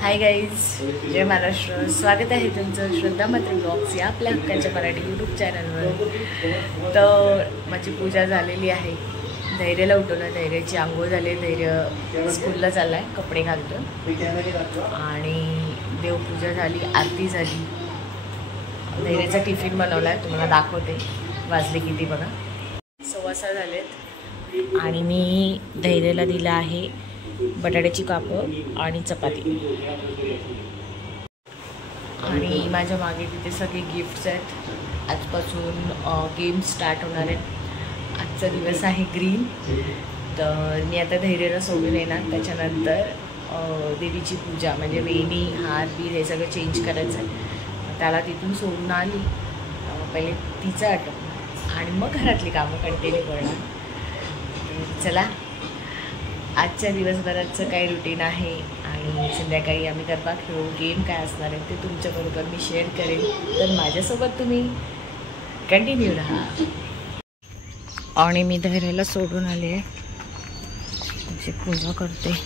Hi guys, जय महाराष्ट्र. स्वागत आहे तुमचं श्रद्धा मात्र ब्लॉग्स या आपल्या हक्काच्या मराठी यूट्यूब चॅनलवर. तर माझी पूजा झालेली आहे. धैर्यला उठवलं, धैर्याची आंघोळ झाली, धैर्य स्कूलला चालला आहे, कपडे घालतो आणि देवपूजा झाली, आरती झाली. धैर्याचा टिफिन बनवला आहे, तुम्हाला दाखवते. वाजले किती बघा, 6:15 झालेत. आणि मी धैर्याला दिला आहे बटाट्याची कापं आणि चपाती. आणि माझ्या मागे तिथे सगळे गिफ्ट्स आहेत. आजपासून गेम स्टार्ट होणार आहेत. आजचा दिवस आहे ग्रीन. तर मी आता धैर्याला सोडून येणार. त्याच्यानंतर देवीची पूजा म्हणजे वेणी, हार बीर हे सगळं चेंज करायचं आहे. त्याला तिथून सोडून आली, पहिले तिचं आटोपलं आणि मग घरातली कामं कंटिन्यू करणार. चला, आजच्या दिवसभराचं काही रुटीन आहे आणि संध्याकाळी आम्ही गरबा खेळू. गेम काय असणार आहे ते तुमच्याबरोबर मी शेअर करेन. तर माझ्यासोबत तुम्ही कंटिन्यू राहा. आणि मी धैर्याला सोडून आले, त्याची पूजा करते.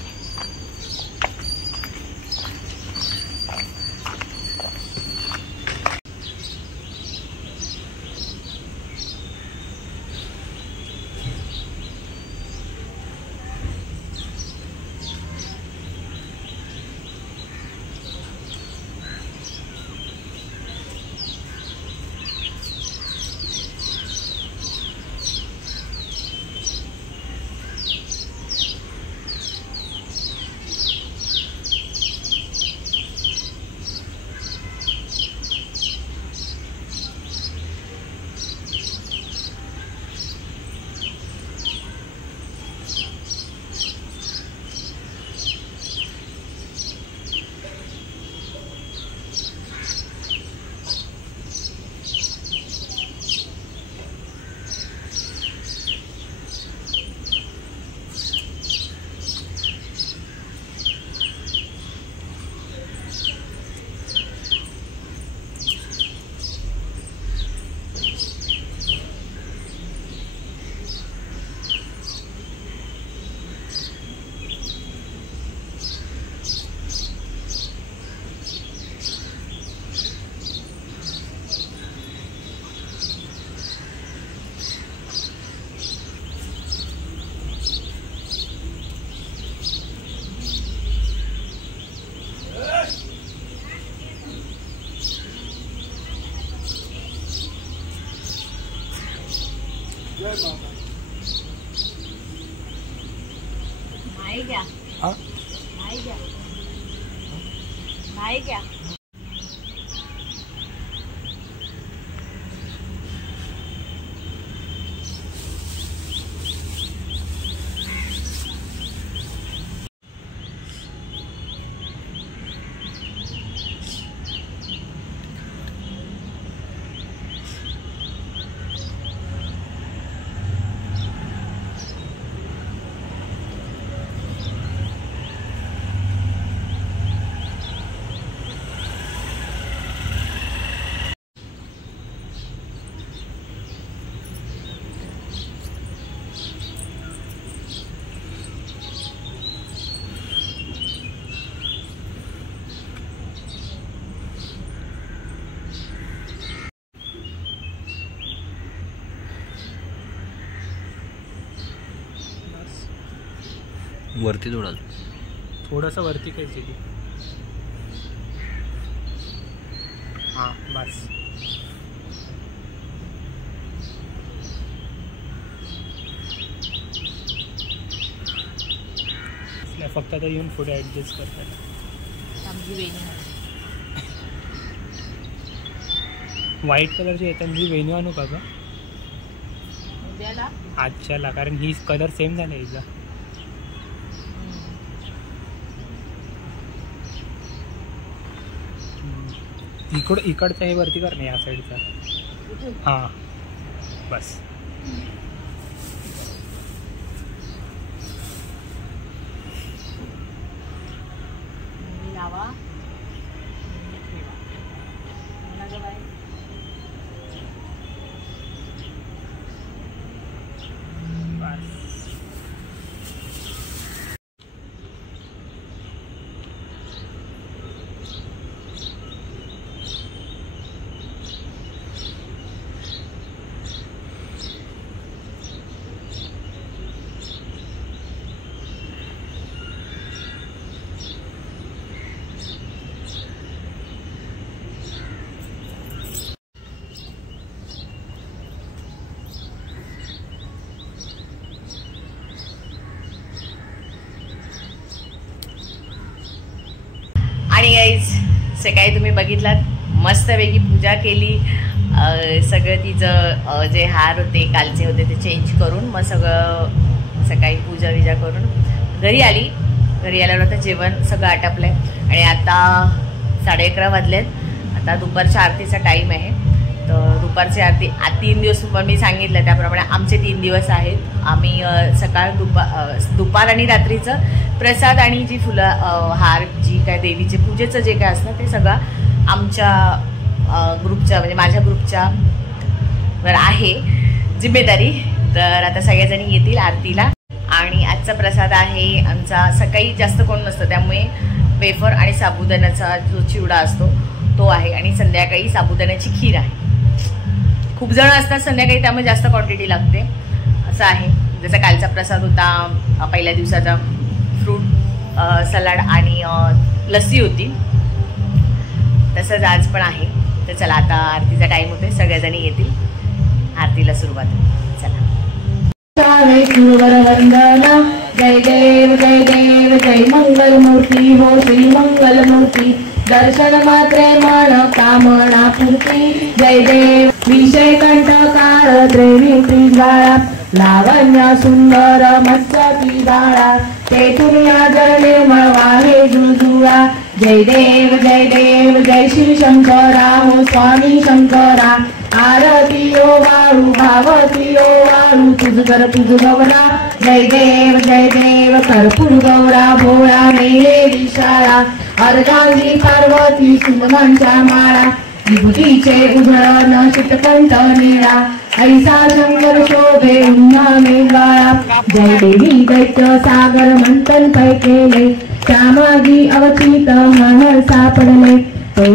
नाही क्या नाही क्या नाही क्या. वरती थोडंसं वरती खायची की. हां बस. फक्त आता येऊन पुढे ॲडजस्ट करतात. आमची वेणी व्हाईट कलरची येतात जी वेणी आणू का ग उद्याला आजच्याला, कारण ही कलर सेम झाला हिचा. इकडचं हे वरती कर ना, या साईडचा. हां बस. लावा आणि गाईज सकाळी तुम्ही बघितलात मस्तपैकी पूजा केली. सगळं तिचं जे हार होते कालचे होते ते चेंज करून मग सगळं सकाळी पूजा विजा करून घरी आली. घरी आल्यावर आता जेवण सगळं आटपलं आहे आणि आता 11:30 वाजलेत. आता दुपारच्या आरतीचा टाईम आहे. तर दुपारची आरती 3 दिवस मी सांगितलं त्याप्रमाणे आमचे 3 दिवस आहेत. आम्ही सकाळ दुपार आणि रात्रीचं प्रसाद आणि जी फुलं हार जी काय देवीचे पूजेचं जे काय असतं ते सगळं आमच्या ग्रुपच्या म्हणजे माझ्या ग्रुपच्या वर आहे जिम्मेदारी. तर आता सगळेजणी येतील आरतीला. आणि आजचा प्रसाद आहे आमचा. सकाळी जास्त कोण नसतं त्यामुळे वेफर आणि साबुदाण्याचा जो चिवडा असतो तो आहे आणि संध्याकाळी साबुदाण्याची खीर आहे. खूप जण असतात संध्याकाळी त्यामुळे जास्त क्वांटिटी लागते असं आहे. जसा कालचा प्रसाद होता पहिल्या दिवसाचा फ्रूट सलाड आणि लस्सी होती तसंच आज पण आहे. तर चला आता आरतीचा टाइम होते सगळेजणी येतील आरतीला सुरुवात. चला. वंदना जय देव जय मंगल मूर्ती हो श्री मंगल मूर्ती. दर्शन मात्रे मन कामना पूर्ती. जय देव विषय कंठकार त्रेवी त्रिगाळा लावण्य सुंदर मत्सकी गाळा. तेथून या जळले मळवाहे जुळजुळा. जय देव जय श्री शंकरा हो स्वामी शंकरा. आरती ओ वाळू भावती ओ वाळू तुझ गौरा. जय देव कर्पूर गौरा भोळा मेरे विशाळा. अर्धांगी पार्वती सुमनांच्या माळा. विभूतीचे उधळण चितकंठ निळा. ऐसा शंकर शोभे उन्हा मेघाळा. जय देवी दैत्य सागर मंथन पै केले. श्यामागी अवचित मनर सापडले.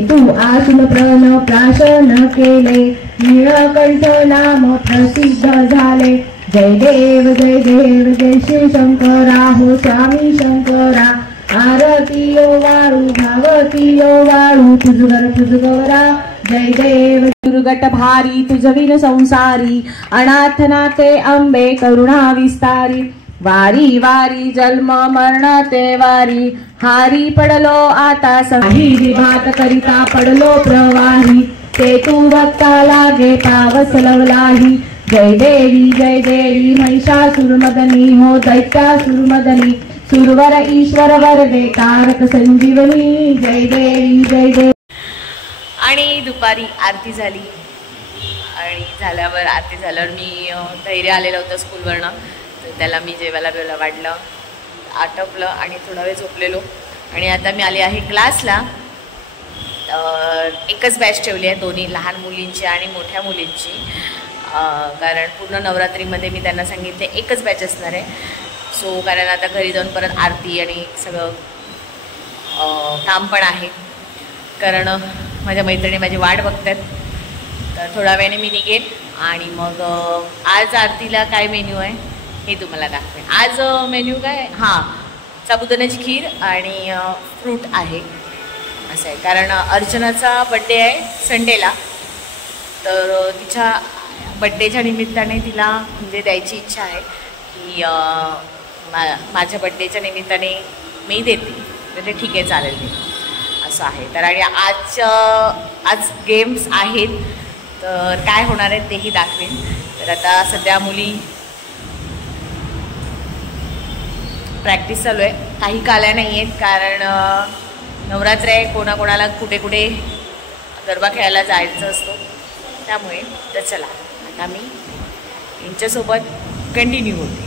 तू आसुन प्रण प्राशन केले. नीळकंठ नाम प्रसिद्ध झाले. जय देव जय शिव शंकरा हो स्वामी शंकरा. आरती ओ वाळू भावती ओ वाळू तुझ गौरा. जय देव दुर्गट भारी तुझ विन संसारी. अनाथ नाथे अंबे करुणा विस्तारी. वारी वारी जन्म मरण ते वारी. हारी पडलो आता सही विभात करिता पडलो प्रवाही. ते तू भक्ता लागे पावस लवलाही. जय देवी महिषासुरमदनी हो दैत्यासुरमदनी. सुरवर ईश्वर वरदे तारक संजीवनी. जय देवी. आणि दुपारी आरती झाली आणि झाल्यावर आरती झाल्यावर मी धैर्य आलेलं होतं स्कूलवरनं. तर त्याला मी जेवायला वाढलं आटपलं आणि थोडा वेळ झोपलेलो. आणि आता मी आले आहे क्लासला. एकच बॅच ठेवली आहे दोन्ही लहान मुलींची आणि मोठ्या मुलींची. कारण पूर्ण नवरात्रीमध्ये मी त्यांना सांगितले एकच बॅच असणार आहे. सो कारण आता घरी जाऊन परत आरती आणि सगळं काम पण आहे. कारण माझ्या मैत्रिणी माझी वाट बघतात. तर थोड्या वेळाने मी निघेन आणि मग आज आरतीला काय मेन्यू आहे हे तुम्हाला दाखवेन. आज मेन्यू काय हां साबुदाण्याची खीर आणि फ्रूट आहे असं आहे. कारण अर्चनाचा बड्डे आहे संडेला. तर तिच्या बड्डेच्या निमित्ताने तिला म्हणजे द्यायची इच्छा आहे की माझ्या बड्डेच्या निमित्ताने मी देते. म्हणजे ठीक आहे चालेल ते असं आहे. तर आणि आज गेम्स आहेत तर काय होणार आहेत तेही दाखवेन. तर आता सध्या मुली प्रॅक्टिस चालू आहे. काही काल्या नाही आहेत कारण नवरात्र आहे. कोणाकोणाला कुठे कुठे गरबा खेळायला जायचं असतो त्यामुळे. तर चला आता मी यांच्यासोबत कंटिन्यू होते.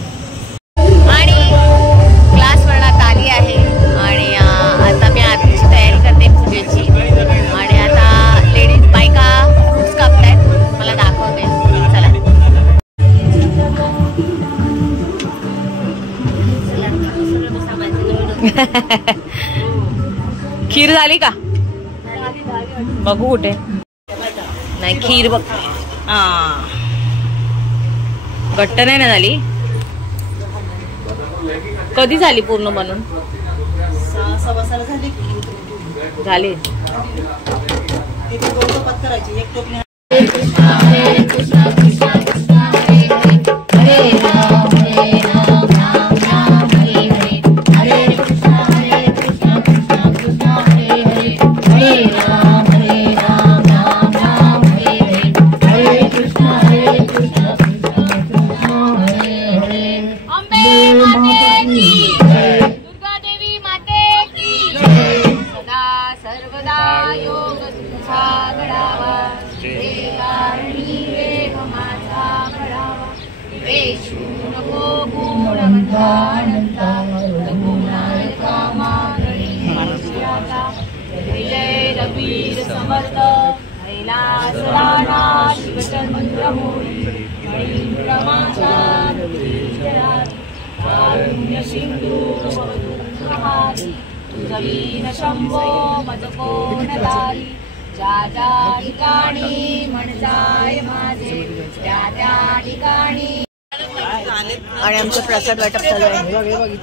आणि क्लासवरून आता आली आहे आणि आता मी आरतीची तयारी करते पूजेची. आणि आता लेडीज बायका फ्रूट्स कापतायत मला दाखवते. चला खीर झाली का बघू कुठे. नाही खीर बघ घट्ट नाही ना झाली. कधी झाली पूर्ण बनून झाली. हरे दुर्गा देवी माते की सदा सर्वदा योग तुझा घडावा कारणी वेग माझा घडावा वेशू नको गुणवंतानंता गुणायका मागणी जय रवीर समर्थ कैलास राणा शिवचंद्र मोरी मणिक्रमाचा कारुण्य सिंधू तुझवीन शंभो मज कोणतारी ज्या ज्या ठिकाणी म्हण जाय माझे त्या त्या ठिकाणी. आणि आमचं प्रसाद वाटप चालू आहे.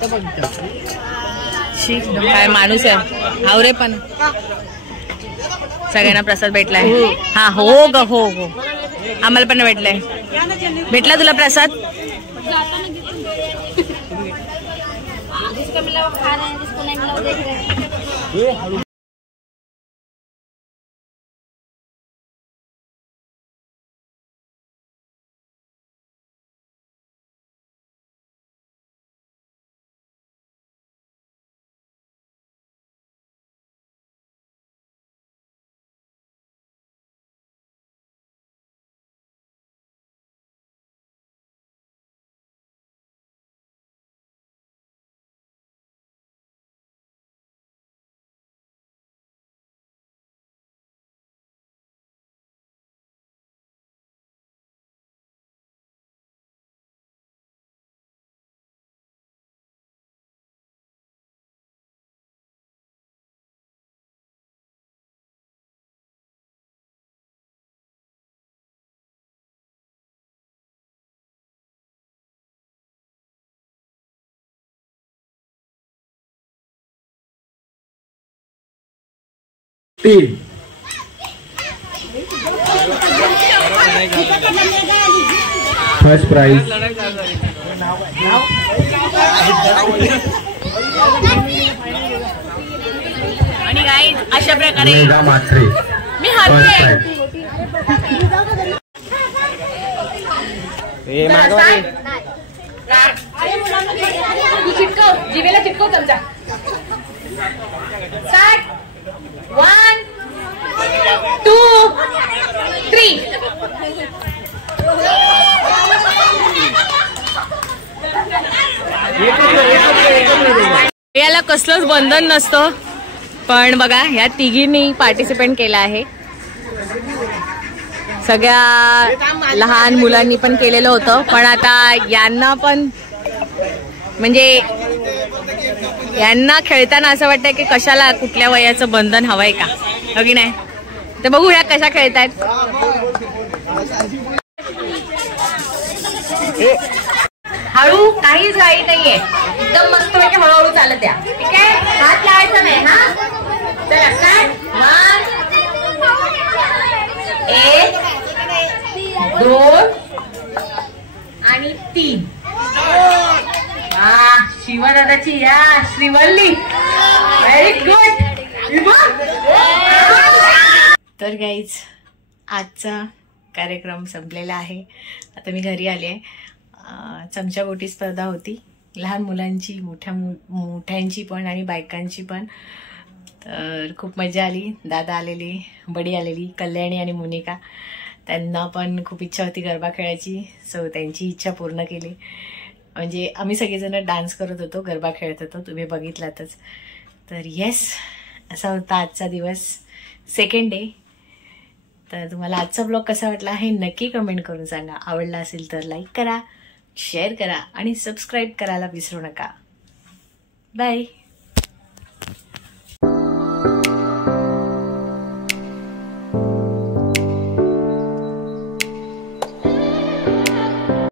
काय माणूस आहे हावरे पण सगळ्यांना प्रसाद भेटलाय. हा हो ग हो हो आम्हाला पण भेटलाय. भेटला तुला प्रसाद? फर्स्ट प्राइज आणि गाईज अशा प्रकारे मी चिटकव जीवेला चिटकव तुमचा. 1 2 3 याला कसलंच बंधन नसतं पण बघा ह्या तिघींनी पार्टिसिपेट केलं आहे. सगळ्या लहान मुलांनी पण केलेलं होतं पण आता यांना पण म्हणजे यांना खेळताना असं वाटतंय की कशाला कुठल्या वयाचं बंधन हवंय का हो की नाही. तर बघू ह्या कशा खेळतायत. हळू काहीच घाई नाहीये एकदम मस्त पैकी हळूहळू चालत या. ठीक आहे हात लावायचा नाही. हा चला स्टार्ट. 1 2 आणि 3. शिवदादाची या श्रीवल्ली व्हेरी गुड. तर गाईज आजचा कार्यक्रम संपलेला आहे. आता मी घरी आले. चमचा गोटी स्पर्धा होती लहान मुलांची मोठ्यांची पण आणि बायकांची पण. तर खूप मजा आली. दादा आलेले बडी आलेली कल्याणी आणि मोनिका. त्यांना पण खूप इच्छा होती गरबा खेळायची सो त्यांची इच्छा पूर्ण केली. म्हणजे आम्ही सगळेजण डान्स करत होतो गरबा खेळत होतो तुम्ही बघितलातच. तर येस असा होता आजचा दिवस सेकंड डे. तर तुम्हाला आजचा ब्लॉग कसा वाटला हे नक्की कमेंट करून सांगा. आवडला असेल तर लाईक करा शेअर करा आणि सबस्क्राईब करायला विसरू नका. बाय.